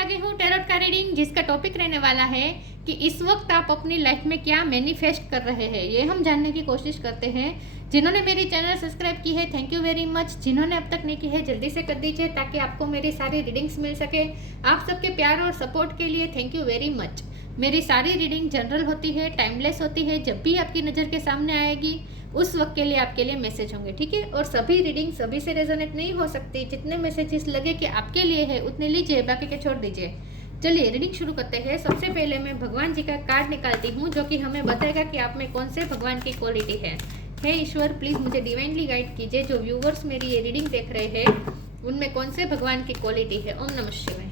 आ गई हूँ टैरोट का रीडिंग, जिसका टॉपिक रहने वाला है कि इस वक्त आप अपनी लाइफ में क्या मैनिफेस्ट कर रहे हैं, ये हम जानने की कोशिश करते हैं। जिन्होंने मेरी चैनल सब्सक्राइब की है थैंक यू वेरी मच, जिन्होंने अब तक नहीं की है जल्दी से कर दीजिए ताकि आपको मेरी सारी रीडिंग्स मिल सके। आप सबके प्यार और सपोर्ट के लिए थैंक यू वेरी मच। मेरी सारी रीडिंग जनरल होती है, टाइमलेस होती है, जब भी आपकी नज़र के सामने आएगी उस वक्त के लिए आपके लिए मैसेज होंगे, ठीक है। और सभी रीडिंग सभी से रेजोनेट नहीं हो सकती, जितने मैसेजेस लगे कि आपके लिए है उतने लीजिए, बाकी के छोड़ दीजिए। चलिए रीडिंग शुरू करते हैं। सबसे पहले मैं भगवान जी का कार्ड निकालती हूँ जो कि हमें बताएगा कि आप में कौन से भगवान की क्वालिटी है। हे ईश्वर प्लीज़ मुझे डिवाइनली गाइड कीजिए, जो व्यूवर्स मेरी ये रीडिंग देख रहे हैं उनमें कौन से भगवान की क्वालिटी है। ओम नमः शिवाय।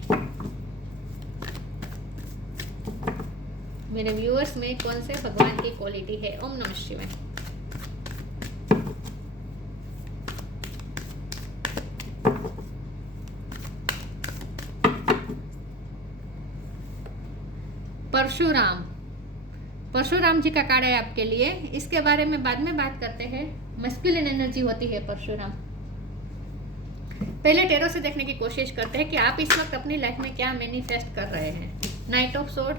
मेरे व्यूअर्स में कौन से भगवान की क्वालिटी है। ओम नमः शिवाय। परशुराम, परशुराम जी का कार्ड है आपके लिए। इसके बारे में बाद में बात करते हैं। मस्कुलिन एनर्जी होती है परशुराम। पहले टेरो से देखने की कोशिश करते हैं कि आप इस वक्त अपनी लाइफ में क्या मैनिफेस्ट कर रहे हैं। नाइट ऑफ सोर्ड,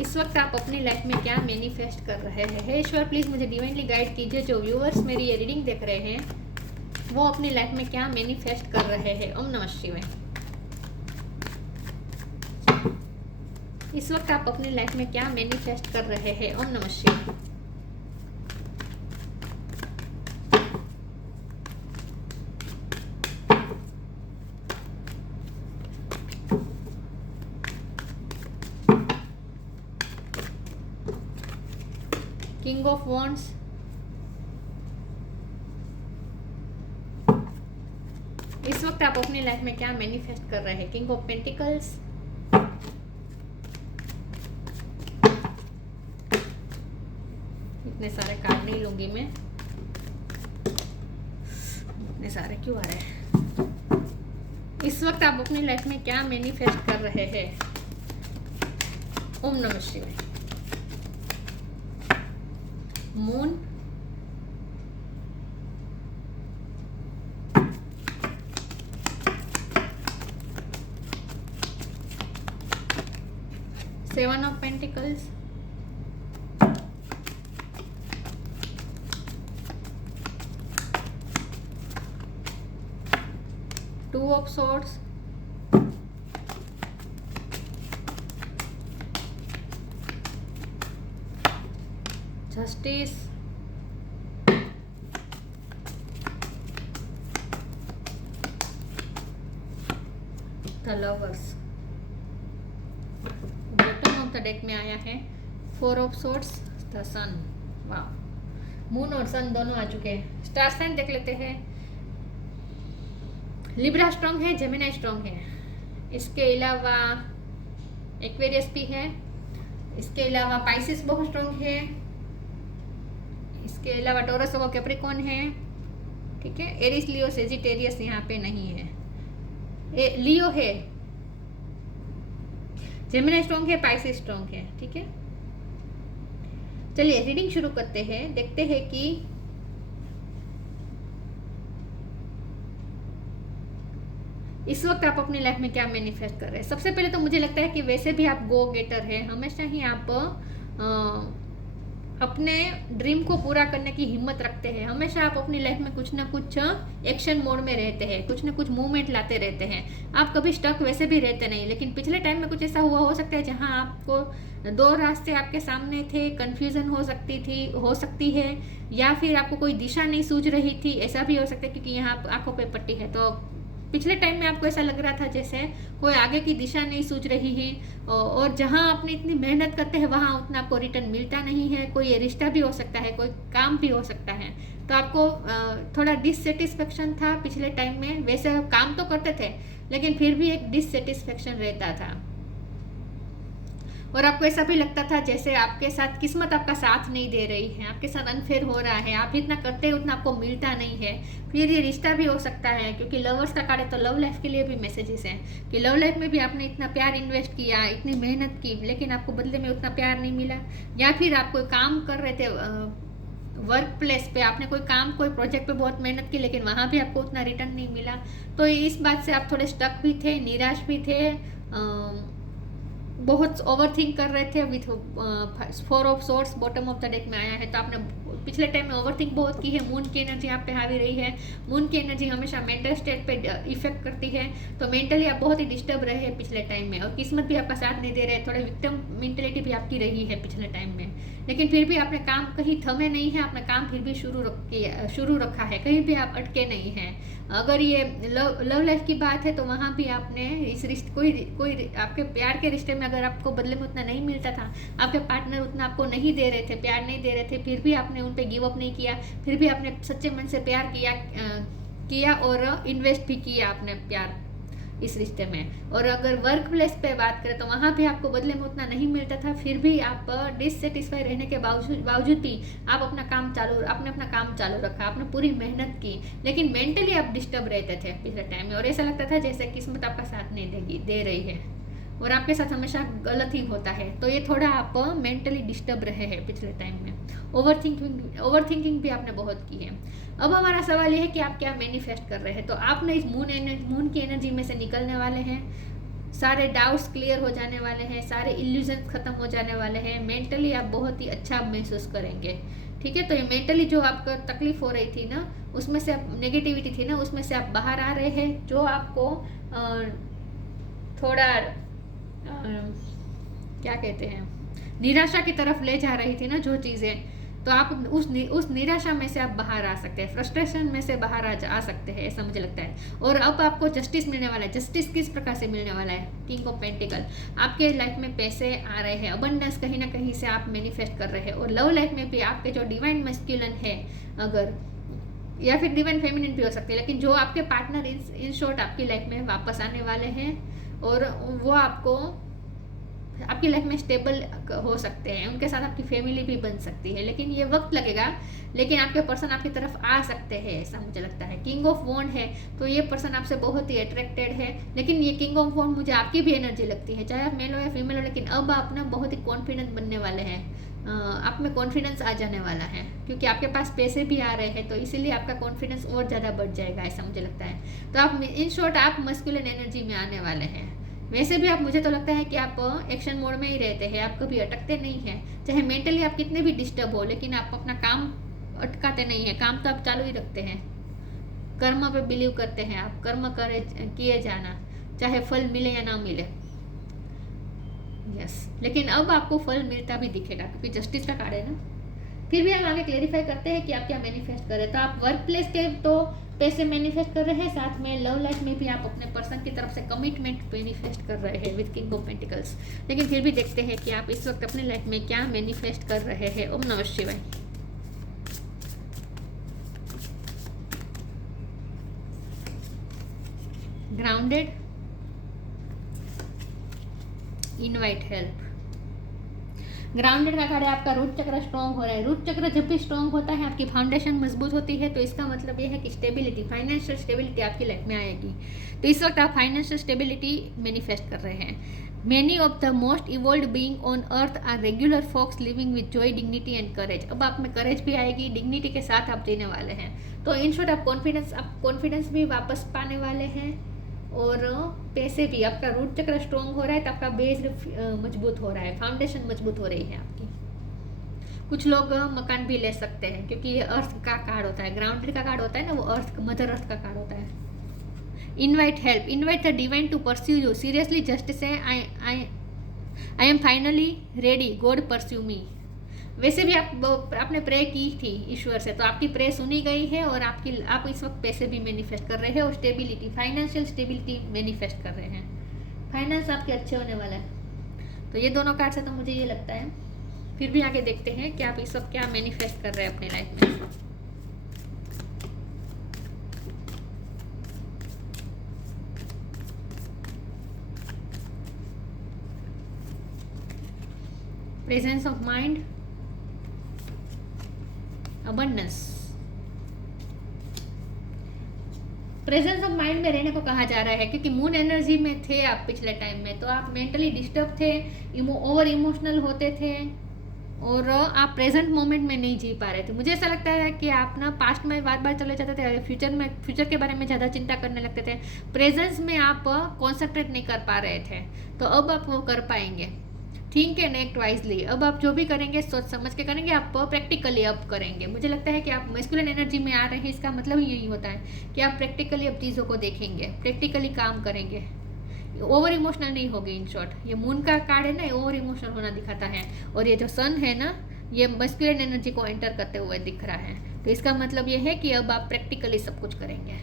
इस वक्त आप अपनी लाइफ में क्या मैनिफेस्ट कर रहे हैं। हे ईश्वर प्लीज मुझे डिवाइनली गाइड कीजिए, जो व्यूअर्स मेरी ये रीडिंग देख रहे हैं वो अपनी लाइफ में क्या मैनिफेस्ट कर रहे हैं। ओम नमः शिवाय। इस वक्त आप अपनी लाइफ में क्या मैनिफेस्ट कर रहे हैं। ओम नमः शिवाय। किंग ऑफ वॉन्ड्स, इस वक्त आप अपनी लाइफ में क्या मैनिफेस्ट कर रहे हैं। किंग ऑफ पेंटिकल्स, इतने सारे कार्ड नहीं लूंगी मैं, इतने सारे क्यों आ रहे हैं। इस वक्त आप अपनी लाइफ में क्या मैनिफेस्ट कर रहे हैं। ओम नमः शिवाय। Moon, seven of pentacles, two of swords, justice, the lovers. Bottom of the deck में आया है फोर ऑफ सोर्ड्स, द सन। वाह, मून और सन दोनों आ चुके हैं। स्टार साइन देख लेते हैं। लिब्रा स्ट्रॉन्ग है, जेमिनी स्ट्रॉन्ग है, इसके अलावा एक्वेरियस भी है, इसके अलावा पाइसिस बहुत स्ट्रॉन्ग है, इसके अलावा टोरस और कैप्रिकॉर्न है, ठीक है। एरिस, लियो, सेजिटेरियस यहाँ पे नहीं है। लियो है, जेमिनी स्ट्रॉन्ग है, पाइसिस स्ट्रॉन्ग है, ठीक है। चलिए रीडिंग शुरू करते हैं। देखते हैं कि इस वक्त आप अपनी लाइफ में क्या मैनिफेस्ट कर रहे हैं। सबसे पहले तो मुझे लगता है कि वैसे भी आप गो गेटर है, हमेशा ही आप अपने ड्रीम को पूरा करने की हिम्मत रखते हैं। हमेशा आप अपनी लाइफ में कुछ ना कुछ एक्शन मोड में रहते हैं, कुछ ना कुछ मूवमेंट लाते रहते हैं। आप कभी स्टक वैसे भी रहते नहीं, लेकिन पिछले टाइम में कुछ ऐसा हुआ हो सकता है जहां आपको दो रास्ते आपके सामने थे, कंफ्यूजन हो सकती है, या फिर आपको कोई दिशा नहीं सूझ रही थी, ऐसा भी हो सकता है। क्योंकि यहाँ आंखों पे पट्टी है, तो पिछले टाइम में आपको ऐसा लग रहा था जैसे कोई आगे की दिशा नहीं सूझ रही है, और जहां आपने इतनी मेहनत करते हैं वहां उतना आपको रिटर्न मिलता नहीं है। कोई रिश्ता भी हो सकता है, कोई काम भी हो सकता है, तो आपको थोड़ा डिससेटिस्फेक्शन था पिछले टाइम में। वैसे आप काम तो करते थे लेकिन फिर भी एक डिससेटिस्फेक्शन रहता था, और आपको ऐसा भी लगता था जैसे आपके साथ किस्मत आपका साथ नहीं दे रही है, आपके साथ अनफेयर हो रहा है, आप जितना करते हैं उतना आपको मिलता नहीं है। फिर ये रिश्ता भी हो सकता है, क्योंकि लवर्स का कार्ड है तो लव लाइफ के लिए भी मैसेजेस हैं कि लव लाइफ में भी आपने इतना प्यार इन्वेस्ट किया, इतनी मेहनत की, लेकिन आपको बदले में उतना प्यार नहीं मिला। या फिर आप कोई काम कर रहे थे वर्क प्लेस पे आपने कोई काम, कोई प्रोजेक्ट पे बहुत मेहनत की, लेकिन वहाँ भी आपको उतना रिटर्न नहीं मिला, तो इस बात से आप थोड़े स्टक भी थे, निराश भी थे, बहुत ओवर थिंक कर रहे थे। With 4 of source bottom of the deck में आया है, तो आपने पिछले टाइम में ओवर थिंक बहुत की है। मून की एनर्जी आप पे हावी रही है। मून की एनर्जी हमेशा मेंटल स्टेट पे इफेक्ट करती है, तो मेंटली आप बहुत ही डिस्टर्ब रहे हैं पिछले टाइम में, और किस्मत भी आपका साथ नहीं दे रहे, थोड़े विक्टिम मेंटेलिटी भी आपकी रही है पिछले टाइम में। लेकिन फिर भी आपने काम कहीं थमे नहीं है, आपने काम फिर भी शुरू रखा है, कहीं भी आप अटके नहीं हैं। अगर ये लव लाइफ की बात है, तो वहाँ भी आपने इस रिश्ते कोई आपके प्यार के रिश्ते में अगर आपको बदले में उतना नहीं मिलता था, आपके पार्टनर उतना आपको नहीं दे रहे थे, प्यार नहीं दे रहे थे, फिर भी आपने उन पर गिव अप नहीं किया, फिर भी आपने सच्चे मन से प्यार किया और इन्वेस्ट भी किया आपने प्यार इस रिश्ते में। और अगर वर्क प्लेस पे बात करें, तो वहाँ भी आपको बदले में उतना नहीं मिलता था, फिर भी आप डिससेटिस्फाई रहने के बावजूद भी आपने अपना काम चालू रखा, आपने पूरी मेहनत की, लेकिन मेंटली आप डिस्टर्ब रहते थे पिछले टाइम में, और ऐसा लगता था जैसे किस्मत आपका साथ नहीं दे रही है, और आपके साथ हमेशा गलत ही होता है। तो ये थोड़ा आप मेंटली डिस्टर्ब रहे हैं पिछले टाइम में। ओवर थिंकिंग भी आपने बहुत की है। अब हमारा सवाल ये है कि आप क्या मैनिफेस्ट कर रहे हैं। तो आपने इस मून की एनर्जी में से निकलने वाले हैं, सारे डाउट्स क्लियर हो जाने वाले हैं, सारे इल्यूजन खत्म हो जाने वाले हैं, मेंटली आप बहुत ही अच्छा महसूस करेंगे। ठीक है, तो ये मेंटली जो आपको तकलीफ हो रही थी ना, उसमें से आप नेगेटिविटी थी ना, उसमें से आप बाहर आ रहे हैं, जो आपको थोड़ा क्या कहते हैं, निराशा की तरफ ले जा रही थी ना जो चीज़ें, तो आप उस निराशा में से आप बाहर आ सकते हैं, फ्रस्ट्रेशन में से बाहर आ सकते हैं, ऐसा मुझे लगता है। और अब आपको जस्टिस मिलने वाला है। जस्टिस किस प्रकार से मिलने वाला है? King of pentacle. आपके लाइफ में पैसे आ रहे हैं, अबंडेंस कहीं ना कहीं से आप मैनिफेस्ट कर रहे हैं। और लव लाइफ में भी आपके जो डिवाइन मैस्कुलिन है, अगर या फिर डिवाइन फेमिनिन भी हो सकते हैं, लेकिन जो आपके पार्टनर इन शॉर्ट आपकी लाइफ में वापस आने वाले हैं, और वो आपकी लाइफ में स्टेबल हो सकते हैं, उनके साथ आपकी फैमिली भी बन सकती है, लेकिन ये वक्त लगेगा। लेकिन आपके पर्सन आपकी तरफ आ सकते हैं, ऐसा मुझे लगता है। किंग ऑफ वॉन्ड है, तो ये पर्सन आपसे बहुत ही अट्रैक्टेड है, लेकिन ये किंग ऑफ वॉन्ड मुझे आपकी भी एनर्जी लगती है, चाहे आप मेल हो या फीमेल हो, लेकिन अब आप ना बहुत ही कॉन्फिडेंट बनने वाले हैं। आप में कॉन्फिडेंस आ जाने वाला है, क्योंकि आपके पास पैसे भी आ रहे हैं, तो इसीलिए आपका कॉन्फिडेंस और ज़्यादा बढ़ जाएगा, ऐसा मुझे लगता है। तो आप इन शॉर्ट आप मस्कुलिन एनर्जी में आने वाले हैं। वैसे भी आप, मुझे तो लगता है कि आप एक्शन मोड में ही रहते हैं, आप कभी अटकते नहीं हैं, चाहे मेंटली आप कितने भी डिस्टर्ब हो, लेकिन आप अपना काम अटकाते नहीं हैं, काम तो आप चालू ही रखते हैं। कर्म पे बिलीव करते हैं आप, कर्म किए जाना, चाहे फल मिले या ना मिले। यस, लेकिन अब आपको फल मिलता भी दिखेगा, क्योंकि जस्टिस का कार्ड है ना। फिर भी हम आगे क्लेरिफाई करते हैं कि आप क्या मैनिफेस्ट कर रहे हैं। तो आप वर्क प्लेस के तो पैसे मैनिफेस्ट कर रहे हैं, साथ में लव लाइफ में भी आप अपने पर्सन की तरफ से कमिटमेंट मैनिफेस्ट कर रहे हैं विद किंग ऑफ पेंटिकल्स। लेकिन फिर भी देखते हैं कि आप इस वक्त अपनी लाइफ में क्या मैनिफेस्ट कर रहे हैं। ओम नमः शिवाय। Grounded, invite help. ग्राउंडेड का कार्ड है, आपका रूट चक्र स्ट्रॉन्ग हो रहा है। रूट चक्र जब भी स्ट्रॉन्ग होता है, आपकी फाउंडेशन मजबूत होती है, तो इसका मतलब ये है कि स्टेबिलिटी, फाइनेंशियल स्टेबिलिटी आपकी लाइफ में आएगी। तो इस वक्त आप फाइनेंशियल स्टेबिलिटी मैनिफेस्ट कर रहे हैं। Many of the most evolved being on earth are regular folks living with joy, dignity and courage. अब आप में करेज भी आएगी, डिग्निटी के साथ आप जीने वाले हैं। तो इन शॉर्ट आप कॉन्फिडेंस भी वापस पाने वाले हैं, और पैसे भी। आपका रूट चक्र स्ट्रॉन्ग हो रहा है, तो आपका बेस मजबूत हो रहा है, फाउंडेशन मजबूत हो रही है आपकी। कुछ लोग मकान भी ले सकते हैं, क्योंकि ये अर्थ का कार्ड होता है, ग्राउंडेड का कार्ड होता है ना, वो अर्थ, मदर अर्थ का कार्ड होता है। Invite help, invite the divine to pursue you seriously, just say I am finally ready, God pursue me. वैसे भी आपने प्रे की थी ईश्वर से, तो आपकी प्रे सुनी गई है, और आप इस वक्त पैसे भी मैनिफेस्ट कर रहे हैं, और स्टेबिलिटी, फाइनेंशियल स्टेबिलिटी मैनिफेस्ट कर रहे हैं। फाइनेंस आपके अच्छे होने वाला है। तो ये दोनों कार्ड से तो मुझे ये लगता है। फिर भी आगे देखते हैं कि आप इस वक्त क्या मैनिफेस्ट कर रहे हैं अपने लाइफ में। Presence of mind, abundance. Presence of mind में रहने को कहा जा रहा है, क्योंकि मून एनर्जी में थे आप पिछले टाइम में, तो आप मेंटली डिस्टर्ब थे, ओवर इमोशनल होते थे, और आप प्रेजेंट मोमेंट में नहीं जी पा रहे थे। मुझे ऐसा लगता है कि आप ना पास्ट में बार बार चले जाते थे, फ्यूचर के बारे में ज़्यादा चिंता करने लगते थे, प्रेजेंस में आप कॉन्सेंट्रेट नहीं कर पा रहे थे। तो अब आप वो कर पाएंगे। Think and act wisely. अब आप जो भी करेंगे सोच समझ के करेंगे, आप प्रैक्टिकली अब करेंगे। मुझे लगता है कि आप मैस्कुलिन एनर्जी में आ रहे हैं, इसका मतलब यही होता है कि आप प्रैक्टिकली अब चीज़ों को देखेंगे, प्रैक्टिकली काम करेंगे, ओवर इमोशनल नहीं होगी। इन शॉर्ट, ये मून का कार्ड है ना, ओवर इमोशनल होना दिखाता है, और ये जो सन है ना, ये मैस्कुलिन एनर्जी को एंटर करते हुए दिख रहा है। तो इसका मतलब ये है कि अब आप प्रैक्टिकली सब कुछ करेंगे।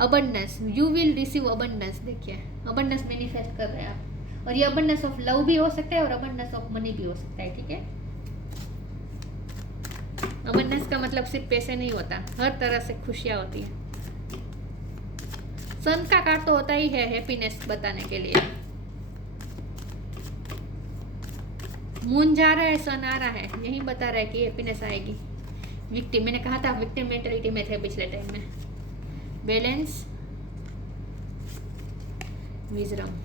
Abundance, you will receive abundance. देखिए, अबंडेंस मैनिफेस्ट कर रहे हैं आप, और ये अबंडेंस ऑफ लव भी हो सकता है और अबंडेंस ऑफ मनी भी हो सकता है। ठीक है, अबंडेंस का मतलब सिर्फ पैसे नहीं होता, हर तरह से खुशियाँ होती है। सन का कार्ड तो होता ही है हैप्पीनेस बताने के लिए। मून जा रहा है, सन आ रहा है, यही बता रहा है कि हैप्पीनेस आएगी। विक्टिम, मैंने कहा था विक्टिम मेंटालिटी में थे पिछले टाइम में। Balance, wisdom.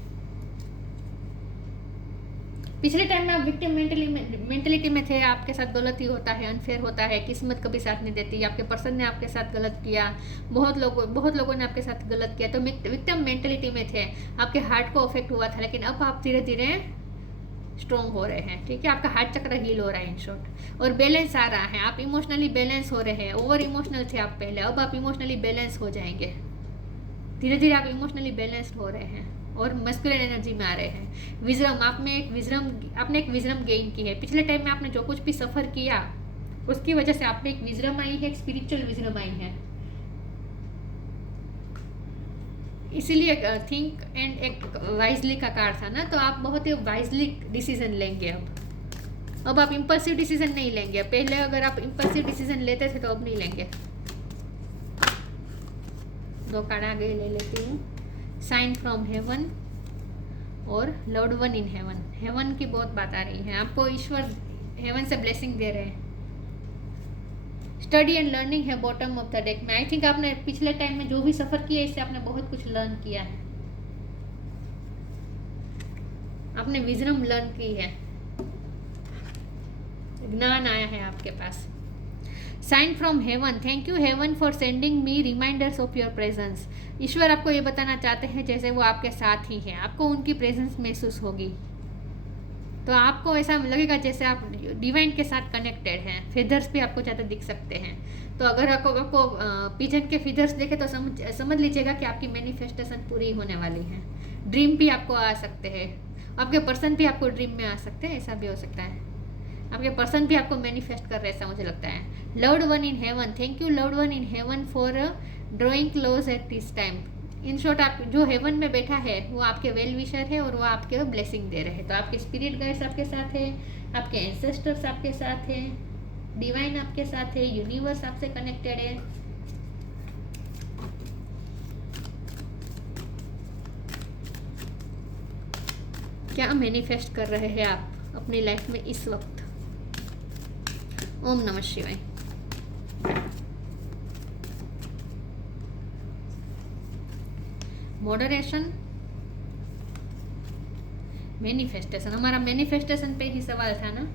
पिछले टाइम में आप विक्टिम मेंटलिटी में थे, आपके साथ गलत ही होता है, अनफेयर होता है, किस्मत कभी साथ नहीं देती, आपके पर्सन ने आपके साथ गलत किया, बहुत लोगों ने आपके साथ गलत किया, तो विक्टिम मेंटलिटी में थे, आपके हार्ट को अफेक्ट हुआ था। लेकिन अब आप धीरे धीरे स्ट्रॉन्ग हो रहे हैं। ठीक है, आपका हार्ट चक्र हील हो रहा है इन शॉर्ट, और बैलेंस आ रहा है। आप इमोशनली बैलेंस हो रहे हैं। ओवर इमोशनल थे आप पहले, अब आप इमोशनली बैलेंस हो जाएंगे। धीरे धीरे आप इमोशनली बैलेंस्ड हो रहे हैं और मैस्कुलिन एनर्जी में आ रहे हैं। विजडम, आपने एक विजडम गेन की है। पिछले टाइम में आपने जो कुछ भी सफ़र किया, उसकी वजह से आप में एक विजडम आई है, एक स्पिरिचुअल विजडम आई है। इसीलिए थिंक एंड एक्ट वाइजली का कार्ड था ना, तो आप बहुत ही वाइजली डिसीजन लेंगे। अब आप इम्पल्सिव डिसीजन नहीं लेंगे। पहले अगर आप इम्पल्सिव डिसीजन लेते थे तो अब नहीं लेंगे। 2 कार्ड आगे ले लेती हूँ। साइन फ्रॉम हेवन और loved one in heaven. Heaven की बहुत बात आ रही है, आपको ईश्वर हेवन से ब्लेसिंग दे रहे हैं। स्टडी एंड लर्निंग है बॉटम ऑफ द डेक में। आई थिंक आपने पिछले टाइम में जो भी सफ़र किया, इससे आपने बहुत कुछ लर्न किया है, आपने विजडम लर्न की है, ज्ञान आया है आपके पास। Sign from heaven, thank you heaven for sending me reminders of your presence. ईश्वर आपको ये बताना चाहते हैं जैसे वो आपके साथ ही हैं, आपको उनकी प्रेजेंस महसूस होगी, तो आपको ऐसा लगेगा जैसे आप डिवाइन के साथ कनेक्टेड हैं। फेदर्स भी आपको ज़्यादा दिख सकते हैं। तो अगर आपको पिजन के फेदर्स देखे तो समझ लीजिएगा कि आपकी मैनिफेस्टेशन पूरी होने वाली है। ड्रीम भी आपको आ सकते हैं, आपके पर्सन भी आपको ड्रीम में आ सकते हैं, ऐसा भी हो सकता है। आपके पर्सन भी आपको मैनिफेस्ट कर रहे हैं, ऐसा मुझे लगता है। Loved one in haven, thank you loved one in haven for drawing close at this time. In short, आप जो हेवन में बैठा है वो आपके वेल विशर है और वो आपके ब्लेसिंग दे रहे हैं। तो आपके स्पिरिट गाइड्स आपके साथ है, आपके एंसेस्टर्स आपके साथ है, डिवाइन आपके साथ है, यूनिवर्स आपसे कनेक्टेड है। क्या मैनिफेस्ट कर रहे हैं आप अपनी लाइफ में इस वक्त? ओम नमः शिवाय। मॉडरेशन, मैनिफेस्टेशन, हमारा मैनिफेस्टेशन पे ही सवाल था ना।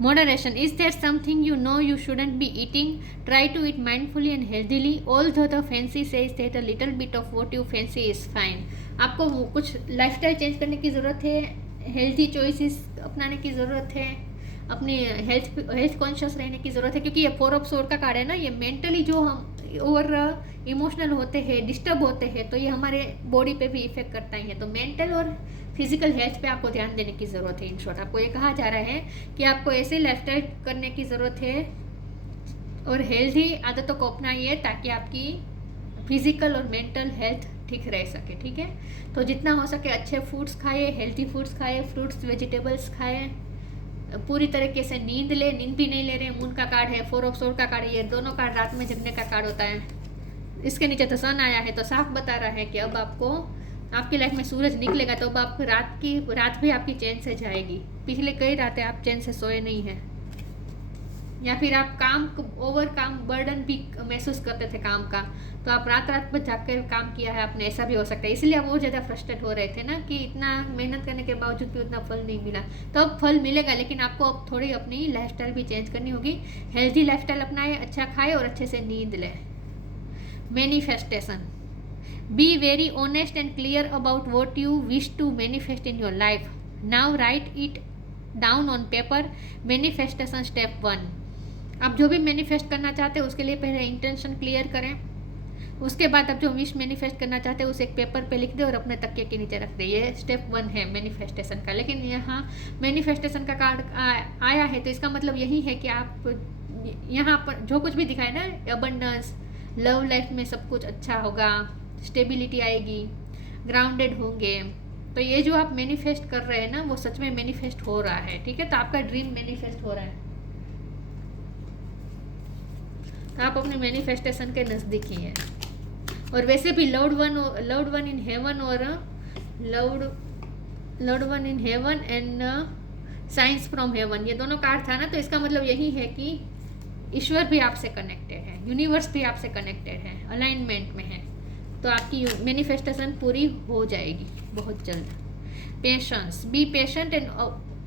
Moderation, is there something you know you shouldn't be eating? Try to eat mindfully and healthily, although the fancy says that a little bit of what you fancy is fine. आपको कुछ lifestyle change करने की ज़रूरत है, healthy choices अपनाने की ज़रूरत है, अपनी हेल्थ कॉन्शियस रहने की ज़रूरत है, क्योंकि ये 4 ऑफ सोर्ड का कार्ड है ना। ये मेंटली जो हम और इमोशनल होते हैं, डिस्टर्ब होते हैं, तो ये हमारे बॉडी पे भी इफेक्ट करता ही है। तो मेंटल और फिजिकल हेल्थ पे आपको ध्यान देने की ज़रूरत है। इन शॉर्ट, आपको ये कहा जा रहा है कि आपको ऐसे लाइफस्टाइल करने की ज़रूरत है और हेल्थी आदतों को अपनाइए ताकि आपकी फिजिकल और मेंटल हेल्थ ठीक रह सके। ठीक है, तो जितना हो सके अच्छे फूड्स खाइए, हेल्थी फूड्स खाइए, फ्रूट्स वेजिटेबल्स खाएँ, पूरी तरीके से नींद भी नहीं ले रहे। मून का कार्ड है, 4 ऑफ सोर्ड का कार्ड है, ये दोनों कार्ड रात में जगने का कार्ड होता है। इसके नीचे तो सन आया है, तो साफ बता रहा है कि अब आपको आपकी लाइफ में सूरज निकलेगा, तो अब आपको रात भी आपकी चैन से जाएगी। पिछले कई रातें आप चैन से सोए नहीं हैं। या फिर आप काम बर्डन भी महसूस करते थे काम का, तो आप रात रात भर जाकर काम किया है आपने, ऐसा भी हो सकता है। इसलिए आप बहुत ज़्यादा फ्रस्ट्रेट हो रहे थे ना कि इतना मेहनत करने के बावजूद भी उतना फल नहीं मिला। तो अब फल मिलेगा, लेकिन आपको अब थोड़ी अपनी लाइफस्टाइल भी चेंज करनी होगी। हेल्थी लाइफस्टाइल अपनाएं, अच्छा खाए और अच्छे से नींद लें। Manifestation, be very honest and clear about what you wish to manifest in your life. Now write it down on paper. Manifestation step 1, आप जो भी मैनिफेस्ट करना चाहते हैं उसके लिए पहले इंटेंशन क्लियर करें। उसके बाद आप जो विश मैनिफेस्ट करना चाहते हैं उसे एक पेपर पे लिख दें और अपने तकिए के नीचे रख दें। ये स्टेप 1 है मैनिफेस्टेशन का। लेकिन यहाँ मैनिफेस्टेशन का कार्ड आया है तो इसका मतलब यही है कि आप यहाँ पर जो कुछ भी दिखाए ना, अबंडेंस, लव लाइफ में सब कुछ अच्छा होगा, स्टेबिलिटी आएगी, ग्राउंडेड होंगे, तो ये जो आप मैनिफेस्ट कर रहे हैं ना वो सच में मैनिफेस्ट हो रहा है। ठीक है, तो आपका ड्रीम मैनिफेस्ट हो रहा है, तो आप अपने मैनिफेस्टेशन के नज़दीक ही हैं। और वैसे भी लव्ड वन इन हेवन और loved one in heaven and science from heaven, ये दोनों कार्ड था ना, तो इसका मतलब यही है कि ईश्वर भी आपसे कनेक्टेड है, यूनिवर्स भी आपसे कनेक्टेड है, अलाइनमेंट में है, तो आपकी मैनिफेस्टेशन पूरी हो जाएगी बहुत जल्द। Patience, be patient and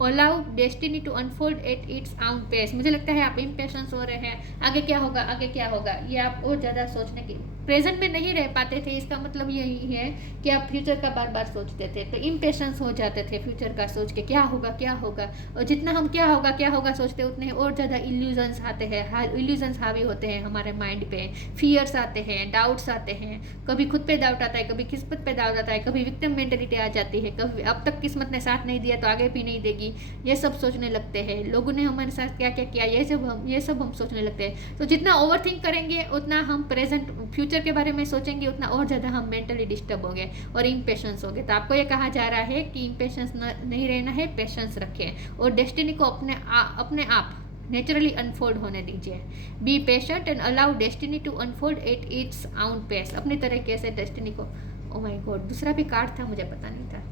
allow destiny to unfold at its own pace. मुझे लगता है आप इम्पेशेंस हो रहे हैं, आगे क्या होगा आगे क्या होगा, ये आप और ज़्यादा सोचने की, प्रेजेंट में नहीं रह पाते थे। इसका मतलब यही है कि आप फ्यूचर का बार बार सोचते थे, तो इम्पेशेंस हो जाते थे फ्यूचर का सोच के क्या होगा। और जितना हम क्या होगा सोचते उतने और ज़्यादा इल्यूजन्स आते हैं, इल्यूजन्स हावी होते हैं हमारे माइंड पे, फियर्स आते हैं, डाउट्स आते हैं, कभी खुद पे डाउट आता है, कभी किस्मत पे डाउट आता है, कभी विक्टिम मेंटेलिटी आ जाती है, कभी अब तक किस्मत ने साथ नहीं दिया तो आगे भी नहीं देगी, ये सब सोचने लगते हैं। लोगों ने हमारे साथ क्या क्या किया, ये सब हम सोचने लगते हैं। तो जितना ओवरथिंक करेंगे उतना हम प्रेजेंट फ्यूचर के बारे में सोचेंगे, उतना और ज़्यादा हम मेंटली डिस्टर्ब हो गए और इम्पेशेंस हो गए। तो आपको ये कहा जा रहा है कि इम्पेशेंस नहीं रहना है, पेशेंस रखें और डेस्टिनी को अपने आप नेचुरली अनफोल्ड होने दीजिए। Be patient and allow destiny to unfold at its own pace. अपनी तरीके से डेस्टिनी को, ओ माय गॉड, दूसरा भी कार्ड था मुझे पता नहीं था,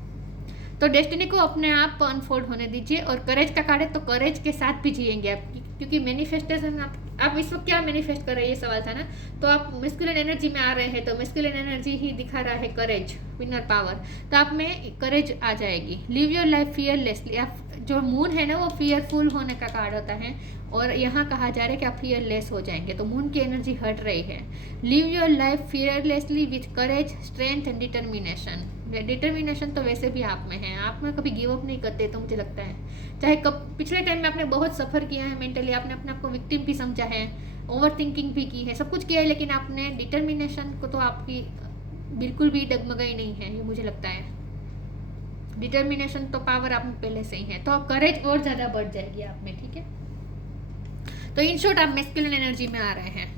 तो डेस्टिनी को अपने आप अनफोल्ड होने दीजिए। और करेज का कार्ड है, तो करेज के साथ भी जिएंगे आप, क्योंकि मैनिफेस्टेशन आप इस वक्त क्या मैनिफेस्ट कर रहे हैं ये सवाल था ना, तो आप मैस्कुलिन एनर्जी में आ रहे हैं, तो मैस्कुलिन एनर्जी ही दिखा रहा है करेज, विनर पावर, तो आप में करेज आ जाएगी। Live your life fearlessly. आप जो मून है ना वो फियरफुल होने का कार्ड होता है, और यहाँ कहा जा रहा है कि आप फियरलेस हो जाएंगे, तो मून की एनर्जी हट रही है। Live your life fearlessly with courage, strength and determination. Determination तो वैसे भी आप में है, आप में कभी गिव अप नहीं करते, तो मुझे लगता है चाहे पिछले टाइम में आपने बहुत सफ़र किया है मेंटली, आपने अपने आप को विक्टिम भी समझा है, ओवर थिंकिंग भी की है, सब कुछ किया है, लेकिन आपने डिटर्मिनेशन को तो आपकी बिल्कुल भी डगमगाई नहीं है, ये मुझे लगता है। डिटर्मिनेशन तो पावर आप में पहले से ही है, तो करेज और ज़्यादा बढ़ जाएगी आप में। ठीक है, तो इन शॉर्ट आप मैस्कुलिन एनर्जी में आ रहे हैं।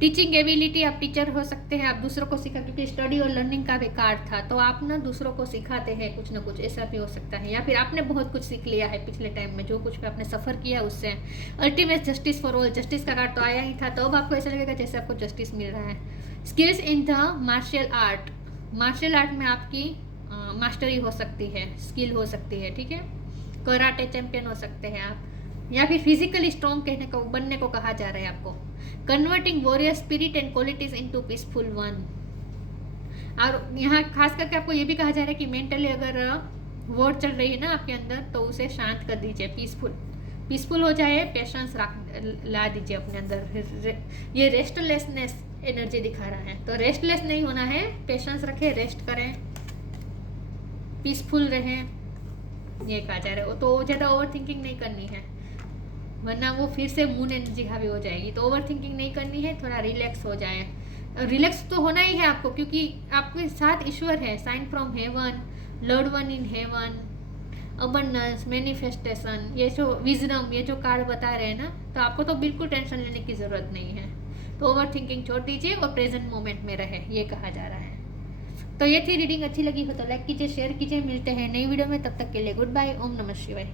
टीचिंग एबिलिटी, आप टीचर हो सकते हैं, आप दूसरों को सिखा, क्योंकि स्टडी और लर्निंग का भी कार्ड था, तो आप ना दूसरों को सिखाते हैं कुछ ना कुछ, ऐसा भी हो सकता है। या फिर आपने बहुत कुछ सीख लिया है पिछले टाइम में, जो कुछ भी आपने सफ़र किया उससे। Ultimate justice for all, justice का कार्ड तो आया ही था, तो अब आपको ऐसा लगेगा जैसे आपको जस्टिस मिल रहा है। Skills in the martial art, martial art में आपकी मास्टरी हो सकती है, स्किल हो सकती है। ठीक है, कराटे चैंपियन हो सकते हैं आप, या फिर फिजिकली स्ट्रॉन्ग बनने को कहा जा रहा है आपको। Converting warrior spirit and qualities into peaceful one. और यहाँ खास करके आपको ये भी कहा जा रहा है कि मेंटली अगर वॉर चल रही है ना आपके अंदर, तो उसे शांत कर दीजिए, पीसफुल हो जाए, पेशेंस ला दीजिए अपने अंदर। ये रेस्टलेसनेस एनर्जी दिखा रहा है, तो रेस्टलेस नहीं होना है, पेशेंस रखें, रेस्ट करें, पीसफुल रहें, ये कहा जा रहा है। तो ज़्यादा ओवर थिंकिंग नहीं करनी है, वरना वो फिर से मून एनर्जी हावी हो जाएगी। तो ओवर थिंकिंग नहीं करनी है, थोड़ा रिलैक्स हो जाए। रिलैक्स तो होना ही है आपको, क्योंकि आपके साथ ईश्वर है, sign from heaven, lord one in heaven, abundance, manifestation, ये जो विजडम, ये जो कार्ड बता रहे हैं ना, तो आपको तो बिल्कुल टेंशन लेने की ज़रूरत नहीं है। तो ओवर थिंकिंग छोड़ दीजिए और प्रेजेंट मोमेंट में रहे, ये कहा जा रहा है। तो ये थी रीडिंग, अच्छी लगी हो तो लाइक कीजिए, शेयर कीजिए। मिलते हैं नई वीडियो में, तब तक के लिए गुड बाय, ओम नमः शिवाय।